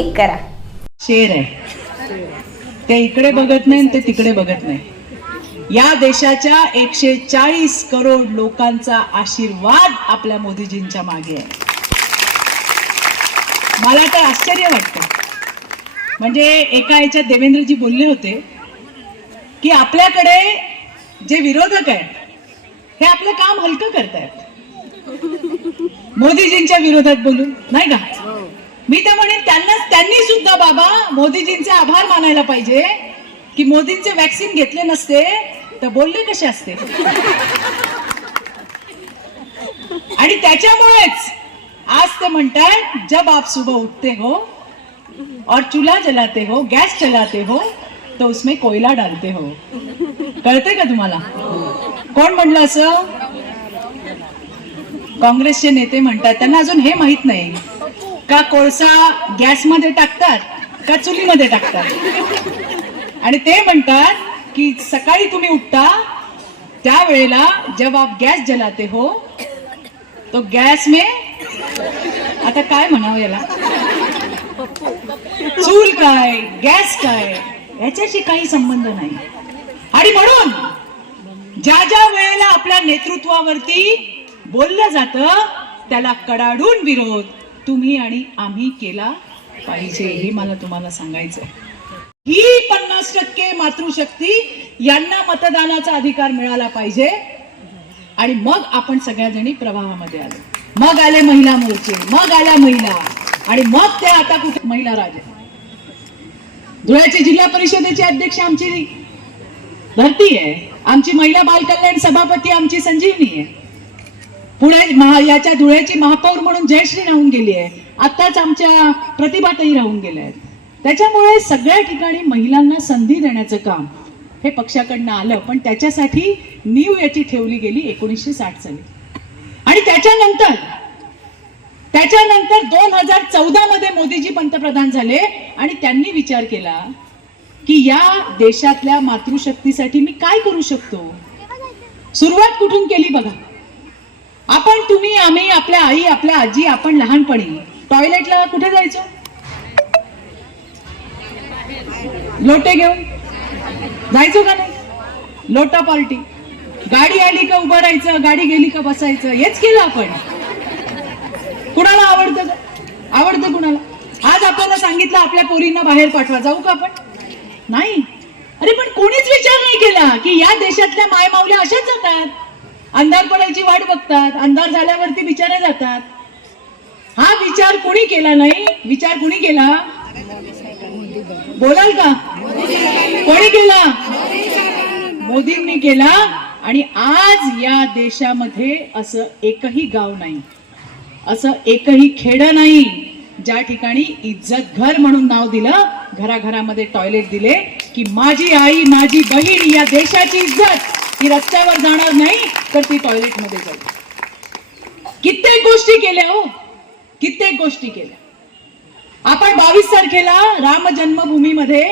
Click करा. शेर आहे. ते इकडे बघत नाही ते तिकडे बघत नाही. या देशाच्या एकशे चाळीस करोड लोकांचा आशीर्वाद आपल्या मोदीजींच्या मागे आहे. मला तर आश्चर्य वाटतं. म्हणजे एका याच्यात देवेंद्रजी बोलले होते की आपल्याकडे जे विरोधक आहेत हे आपलं काम हलकं करतायत. मोदीजींच्या विरोधात बोलून नाही का? मी तर म्हणेन त्यांना त्यांनी सुद्धा बाबा मोदीजींचे आभार मानायला पाहिजे. की मोदींचे वॅक्सिन घेतले नसते तर बोलले कसे असते? आणि त्याच्यामुळेच आज ते म्हणतात जब आप सुबह उठते हो और चूल्हा जलाते हो गॅस जलाते हो तो उसमें कोयला डालते हो. कळते का तुम्हाला? कोण म्हणलं असं? काँग्रेसचे नेते म्हणतात त्यांना अजून हे माहीत नाही. का कोळसा गॅसमध्ये टाकतात का चुलीमध्ये टाकतात? आणि ते म्हणतात की सकाळी तुम्ही उठता त्यावेळेला जब आप गॅस जलाते हो तो गॅस मे आता काय म्हणावं याला? चूल काय गॅस काय याच्याशी काही संबंध नाही. आणि म्हणून ज्या ज्या वेळेला आपल्या नेतृत्वावरती बोललं जातं त्याला कडाडून विरोध. तुम्ही आणि आम्ही केला पाहिजे हे मला तुम्हाला सांगायचं ही पन्नास टक्के मातृशक्ती यांना मतदानाचा अधिकार मिळाला पाहिजे. आणि मग आपण सगळ्याजणी प्रवाहामध्ये आलो. मग आले महिला मोर्चे मग आल्या महिला. आणि मग ते आता कुठे? महिला राजे धुळ्याचे जिल्हा परिषदेची अध्यक्ष आमची धरती आहे. आमची महिला बालकल्याण सभापती आमची संजीवनी आहे. पुढे महा याच्या धुळ्याची महापौर म्हणून जयश्री राहून गेली आहे. आत्ताच आमच्या प्रतिभातही राहून गेल्या आहेत. त्याच्यामुळे सगळ्या ठिकाणी महिलांना संधी देण्याचं काम हे पक्षाकडनं आलं पण त्याच्यासाठी नीव याची ठेवली गेली एकोणीसशे साठ साली. आणि त्याच्यानंतर त्याच्यानंतर दोन हजार चौदा मध्ये मोदीजी पंतप्रधान झाले आणि त्यांनी विचार केला की या देशातल्या मातृशक्तीसाठी मी काय करू शकतो? सुरुवात कुठून केली बघा. आपण तुम्ही आम्ही आपल्या आई आपल्या आजी आपण लहानपणी. टॉयलेटला कुठे जायचो? लोटे घेऊन? जायचो का नाही? लोटा पार्टी गाडी आली का उभं राहायचं? गाडी गेली का बसायचं? हेच केलं आपण. कुणाला आवडतं का? आवडतं कुणाला? आज आपल्याला सांगितलं आपल्या पोरींना बाहेर पाठवा. जाऊ का आपण? नाही. अरे पण कोणीच विचार नाही केला की या देशातल्या मायमावल्या अशाच जातात. अंधार पडायची वाट बघतात अंधार झाल्यावरती बिचारे जातात. हा विचार कोणी केला नाही? विचार कोणी केला? बोलाल का? कोणी केला? मोदींनी केला. आणि आज या देशामध्ये असं एकही गाव नाही असं एकही खेड नाही ज्या ठिकाणी इज्जत घर म्हणून नाव दिलं घराघरामध्ये टॉयलेट दिले की माझी आई माझी बहीण या देशाची इज्जत. ती रस्त्यावर जाणार नाही तर ती टॉयलेटमध्ये जाईल. कित्येक गोष्टी केल्या हो. कित्येक गोष्टी केल्या. आपण बावीस तारखेला राम जन्मभूमीमध्ये